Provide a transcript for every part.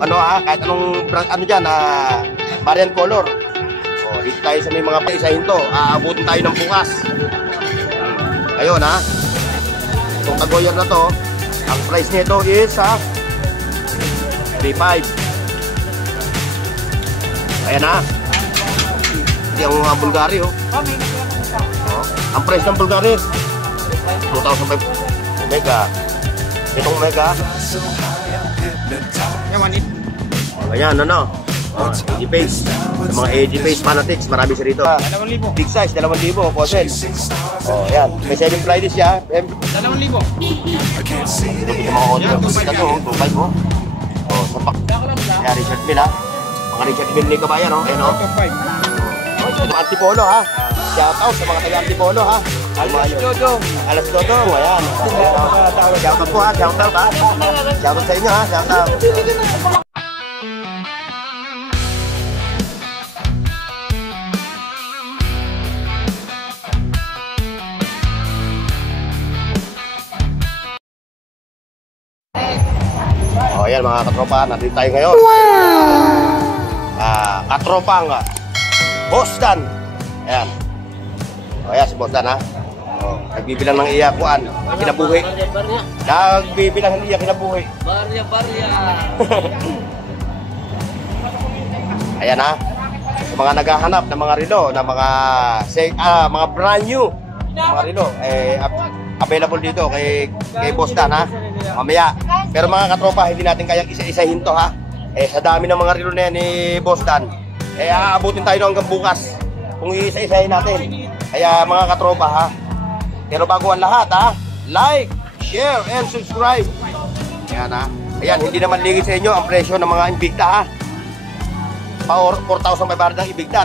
ano kahit anong brand, ano dyan, variant color. O, dito tayo sa may mga paisahin to. Aabutin tayo ng bukas. Ayun itong Tag-Heuer na to, ang price nito is 3.5. Ayan hindi ang mga Bulgari ang price ng Bulgari 2,500 Omega. Itong Omega ayan AG Pace. Sa mga AG Pace fanatics, marami siya rito. Big size, 2,000 Fossil. Ayan, may 7 fly dish siya. 2,000. Ito yung mga audio. Ito 2.5 sapak. Ayan, Richard Mill mga Richard Mill ni Kabayan ayan Ito Antipolo shout out sa mga taga Antipolo Alas Dodo. Alas Dodo, ayan. Shout out po shout out shout out sa inyo shout out. Ayan mga katropa, nandito tayo ngayon. Katropang Boss Dan. Ayan. Ayan si Boss Dan nagbibilang ng iyakuan, kinabuhi. Nagbibilang ng iya kinabuhi. Barya. Ayan sa mga naghahanap ng mga relo, ng mga brand new mga relo, available dito kay Boss Dan mamaya. Pero mga katropa, hindi natin kayang isa-isahin to sa dami ng mga relo na yan ni Boss Dan, aabutin tayo hanggang bukas kung isa-isahin natin. Kaya mga katropa pero bago ang lahat like, share, and subscribe. Ayan hindi naman ligit sa inyo ang presyo ng mga Invicta 4,500 ang Invicta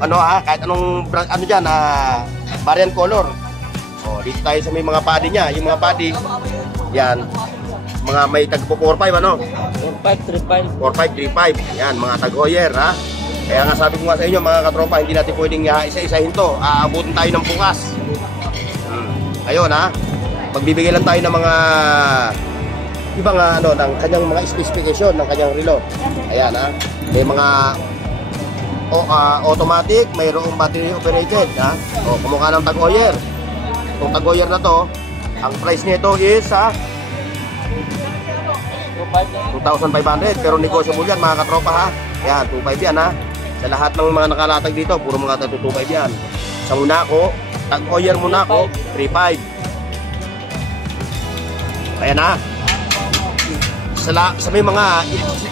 kahit anong brand, ano dyan, variant color. Dito tayo sa may mga padi niya. Yung mga padi yan, mga may tagpo 4.5 4.5, 3.5. Yan, mga Tag-Heuer Kaya nga sabi ko nga sa inyo mga katropa, hindi natin pwedeng isa-isahin to. Aabutin tayo ng bukas. Ayun magbibigay lang tayo ng mga ibang ng kanyang mga specification ng kanyang relo. Ayan may mga automatic, mayroong battery operated kumukha ng Tag-Heuer. Itong Tag-Heuer na to, ang price nito is 2,500, pero negotiable yan mga katropa Ayan, 2.5 yan Sa lahat ng mga nakalatag dito, puro mga 2.5 yan. Sa Monaco, Tag-Heuer Monaco, 3.5. Ayan sa may mga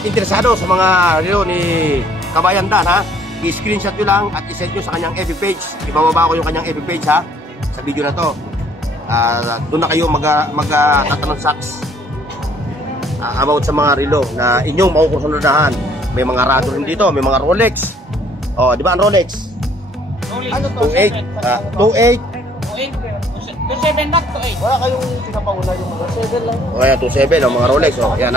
interesado sa mga relo ni Kabayan Dan i-screenshot nyo lang at i-send nyo sa kanyang FB page. Ibababa ko yung kanyang FB page sa video na to. Doon na kayo mag-tatanong about sa mga relo na inyong makukusunadahan. May mga Rado rin dito, may mga Rolex. Di ba ang Rolex? 28. 27 not 28. Wala kayong sinapauna yung mga 27 lang. Ayan, 27 mga Rolex. Yan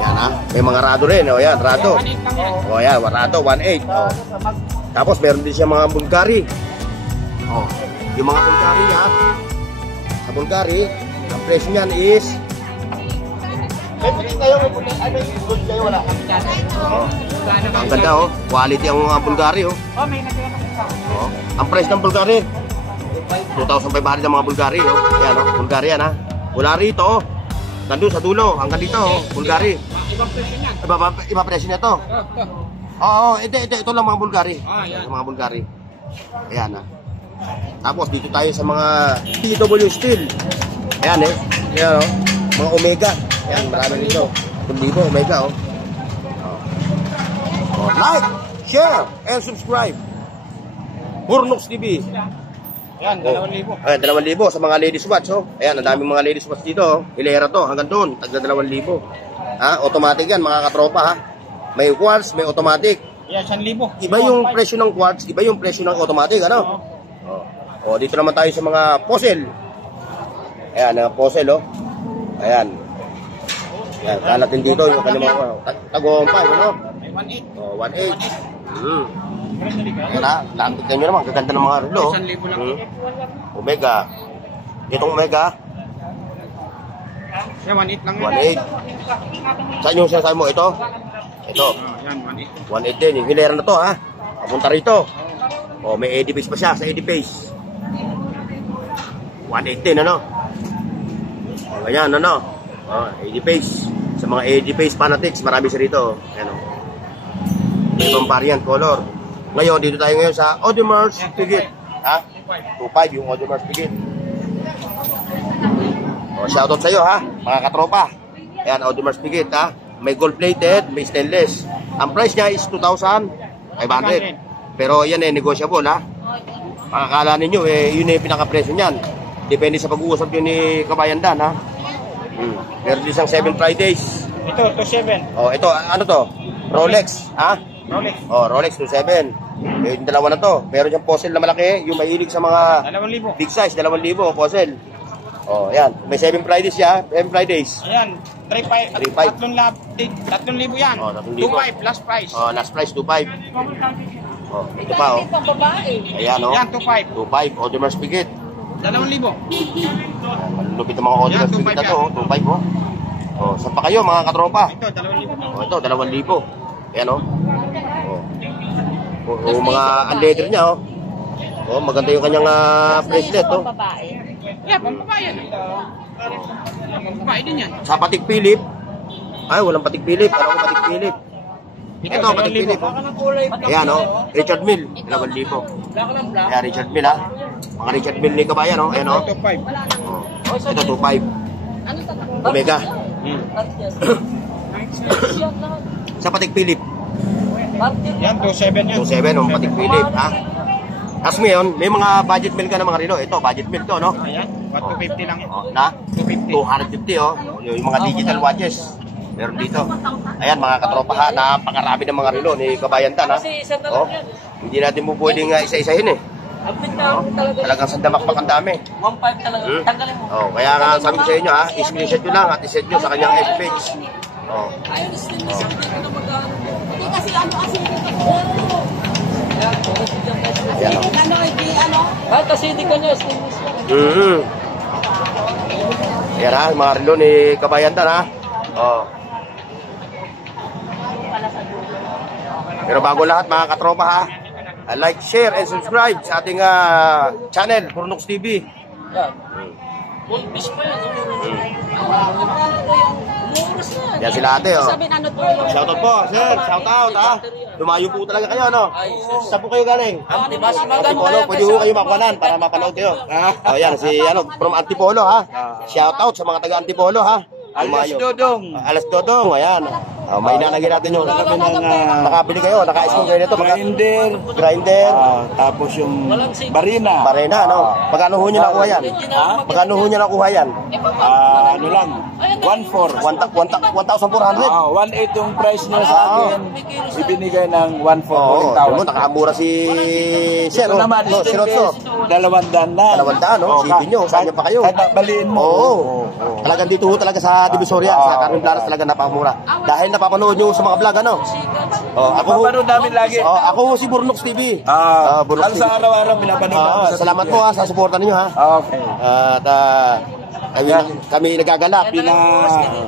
Yan may mga Rado rin. Yan, Rado. Yan, Rado, 1.8. Tapos meron din siya mga Bulgari. Yung mga Bulgari sa Bulgari, ang presyo niyan is may puti kayo, may gold kayo, wala. Ang ganda quality ang mga Bulgari may nagkakaroon ang price ng Bulgari 2,500 ang mga Bulgari Ayan Bulgari yan wala rito nandun sa dulo, hanggang dito Bulgari. Ibang presyo niya. Iba presyo niya to. Ito lang mga Bulgari. Mga Bulgari. Ayan Tapos dito tayo sa mga PW Steel. Ayan Ayan mga Omega. Ayan, marami nito. 1,000 Omega like, share, and subscribe. Burnox TV. Ayan, 2,000. Ayan, 2,000 sa mga ladies watch Ayan, ang daming mga ladies watch dito Hilera to, hanggang doon, tagda 2,000. Automatic yan mga katropa May quartz, may automatic. Ayan, 1,000. Iba yung presyo ng quartz, iba yung presyo ng automatic dito naman tayo sa mga Fossil. Ayan, mga Fossil Ayan. Ayan, kalatin dito yung kanilang Tag-Heuer 1.8. 1.8. Ayan tignan nyo naman, gaganda ng mga relo. 1,000 lang. Omega. Itong Omega Yan, 1.8 lang 1.8. Saan yung sinasabi mo? Ito? Ito. Yan, 1.8. 1.8 din. Yung hilera na to, ha? Papunta rito. O, may Edipace pa siya sa Edipace. 1.8 din, ano? O, ganyan, ano? O, Edipace. Sa mga Edipace fanatics, marami siya rito. Ayan, o. Ibang variant color. Ngayon, dito tayo ngayon sa Audemars Piguet. Ha? 2.5 yung Audemars Piguet. O, shoutout sa'yo, ha? Mga katropa. Ayan, Audemars Piguet, ha? May gold-plated, may stainless. Ang price niya is 2,500. Pero yan negotiable, ha? Makakala ninyo, yun yung pinaka-presyo niyan. Depende sa pag-uusap yun ni Kabayan Dan, ha? Meron din isang 7 Fridays. Ito, 2.7. Oh, ito, ano to? Rolex, ha? Rolex. Oh, Rolex 27. Yung dalawa na to. Meron siyang fossil na malaki, yung mahilig sa mga 2,000. big size, 2,000 fossil. Oh, yan. May 7 Fridays siya, 7 Fridays. Ayan, 3.5. 3,000 yan. Oh, 3,000. 2.5 last price. Oh, last price 2.5. Oh, ito pa, oh. Ayan, oh. Yan, 2.5. 2.5, Audemars Piguet. 2,000. Malupit ang mga Audemars Piguet na to, oh. 2.5, oh. Oh, saan pa kayo, mga katropa? Ito, 2,000. Oh, ito, 2,000. Ayan, oh. Oh, mga unleather niya, oh. Oh, maganda yung kanyang bracelet, oh. Yeah, pampabae yan. Pampabae din yan. Sa Patek Philippe. Ay, walang Patek Philippe. Ano ko Patek Philippe? Ito, Patek Philippe. Ayan, oh. Richard Mille, 2,000. Ayan, Richard Mille, ha. Mga Richard Mille ni Kabayan, oh. Ayan, oh. 2.5. Oh. Ito, 2.5. Omega. Sa Patek Philippe. Yan, 2.7 yan. 2.7, oh. Patek Philippe, ha. Tapos ngayon, may mga budget meal ka na mga relo. Ito, budget meal to, no? Ayan, 250 lang yan. Oh, na? 250. 250, oh. Yung mga digital watches. Meron dito. Ayan, mga katropa, ha. Napakarami ng mga relo ni Kabayan Dan, ha. Oh, hindi natin mo pwedeng isa-isahin, eh. Oh, talagang sandamakmak ang dami. 1.5 talaga. Tanggalin mo. Oh, kaya nga sabi ko sa inyo, ha. I-screenshot nyo lang at i-set nyo sa kanyang FB page. Oh. Ayun, hindi kasi kasi Ayan, oh. ah, kasi hindi ka niya. Ayan, ha. Mga relo ni Kabayan Dan, ha. Oh. Pero bago lahat, mga katropa, ha. Like, share, and subscribe sa ating channel, Burnox TV. Yan. Full fish pa yan. Umuras na. Yan sila ate, oh. Sabi na po yung... Shoutout po, sir. Shoutout, ha. Lumayo po talaga kayo, no? Saan po kayo galing? Mas maganda Antipolo, yan pwede po kayo makuhanan para mapanood kayo. Oh, yan, si, from Antipolo, ha. Shoutout sa mga taga Antipolo, ha. Alas Dodong. Alas Dodong, ayan. May inalagay natin yung nakabili kayo, naka-ice kayo nito. Grinder. Grinder. Tapos yung barina. Barena, no? Magkano ho nyo nakuha yan? Magkano ho nyo nakuha yan? Ano lang, 1.4. 1,400? 1.8 yung price niya sa akin. Ibinigay ng 1.4. Oo, Tawad. nakamura si Sir, Ito naman, no? Si Rotso. 200 na. 200, no? Sipin nyo, saan pa kayo? Kahit baliin mo. Oo. Talagang dito ho talaga sa Divisoria, sa Carmen Planas talaga napakamura. Dahil napapanood nyo sa mga vlog, ano? Oh, ako ho, Napapanood namin lagi. ako ho si Burnox TV. Burnox Halos sa araw-araw pinapanood namin sa salamat TV. po ha sa suporta ninyo, ha. Okay. At kami nagagalak.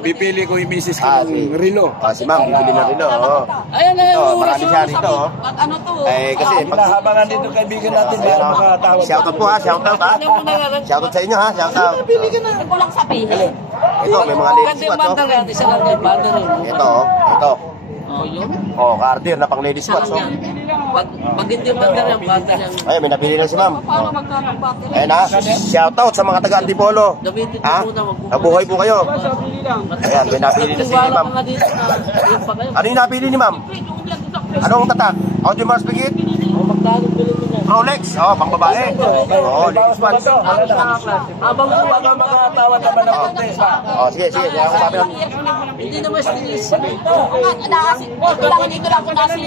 Pipili ko yung misis ko Si ng relo. si Ma'am, bibili ng relo. Ayun na yung Marami siya rito. At ano to? Kasi Pinahabangan dito kaibigan natin Ayan, na makatawag. shoutout po, ha. Shoutout, ha. Shoutout sa inyo, ha. Shoutout. Hindi ko lang sabihin. Ito, may mga ladies Ganda yung spots, oh. banda yan. Isa lang yung banda rin. Ito, oh. Ito. Oh, yun. Oh, Cartier na pang ladies Isa lang spots, oh. yan. Pag hindi yung banda yan, banda yan. Ayun, may napili na si Ma'am. Paano magkano ang bakit? Ayun, ha. Shoutout sa mga taga Antipolo. Gamitin Ha? mo muna, wag mo. Nabuhay po kayo. Ayan, may napili na si Wala Ma'am. ka nga dito na. Ayun pa kayo. Ano yung napili ni Ma'am? Anong tatak? Audemars Piguet? Oh, magkano bilhin mo niya? Rolex? Oh, pang babae. Oh, ladies spots. Habang Baka makatawad naman ng konti pa. Oh, sige, sige. Kaya ako sabi ng... hindi naman stilis.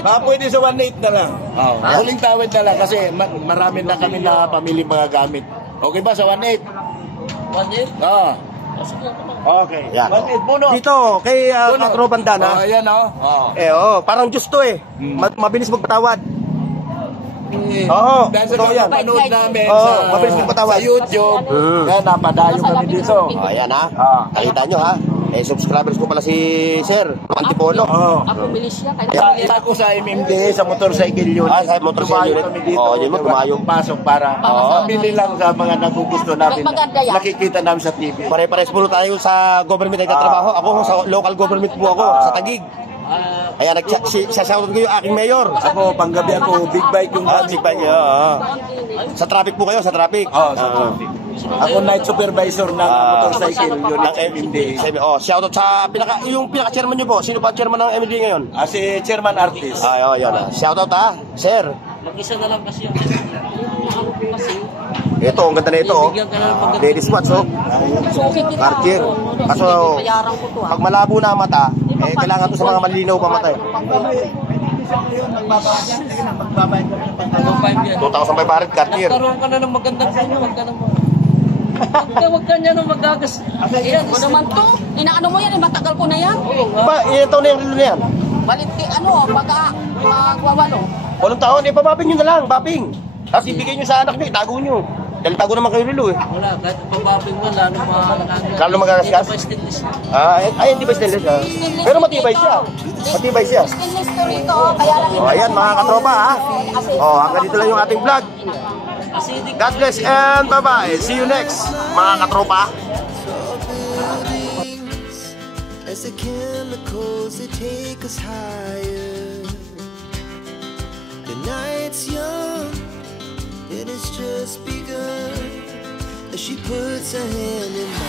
Baka pwede sa 1.8 na lang. Huling tawad na lang kasi marami na kami na pamili mga gamit. Okay ba sa 1.8? Wanit? Oo. Okay. Yan. 1.8 puno. Dito, kay Katropan Dan, ha. Ayan o. Oh, parang Diyos to, eh. Mabilis magpatawad. Oo, Dahil sa totoo yan. panood namin Oo, sa, mabilis yung patawad. sa YouTube, yan, napadayo kami dito. Oh, ayan ha. Ah. Nakita nyo ha. Eh, subscribers ko pala si Sir Antipolo. Oo. Ako milisya. Kaya Isa ko sa MMDA, sa motorcycle unit. Sa motorcycle Tumayo unit. kami dito. Oo, yun mo, tumayo. Pasok para mabili lang sa mga nagugusto namin. Maganda yan. Nakikita namin sa TV. Pare-pares po tayo sa government ay tatrabaho. Ako sa local government po ako, sa Taguig. Kaya nagsashoutout ko yung aking mayor. Ako, panggabi ako, big bike yung Big bike, Sa traffic po kayo, sa traffic. Oo, sa traffic. Ako night supervisor ng motorcycle unit ng MMDA. shoutout sa yung pinaka-chairman nyo po. Sino pa chairman ng MMDA ngayon? Si Chairman Artist. Yun. Shoutout ha, sir. mag-isa na lang kasi yung ano po kasi. Ito, ang ganda na ito. Bibigyan ka na ng pagganda. Ladies watch, oh. Suki kita. Cartier. Kaso, bayaran ko to pag malabo na ang mata, kailangan to sa mga malinaw pa mata. Magbabayad yan. 2,500 Cartier. Magkaroon ka na ng magandang kanya. Huwag ka niya nung magagas. Ayan, ano naman to? Inaano mo yan, matagal ko na yan. Ba, ilan taon na yung relo na yan? Balit, magwawalo. 8 taon, babaping nyo na lang, baping. Tapos ibigay nyo sa anak nyo, itago nyo. Dahil tago naman kayo relo eh. Wala, kahit pababing mo, Lalo magagasgas? Hindi ba stainless? Pero matibay siya. Matibay siya. Stainless to rito, kaya lang Ayan mga katropa ha. Hanggang dito lang yung ating vlog. God bless and bye-bye. See you next mga katropa. As the chemicals they take us higher. The night's young, it has just begun. As she puts her hand in mine.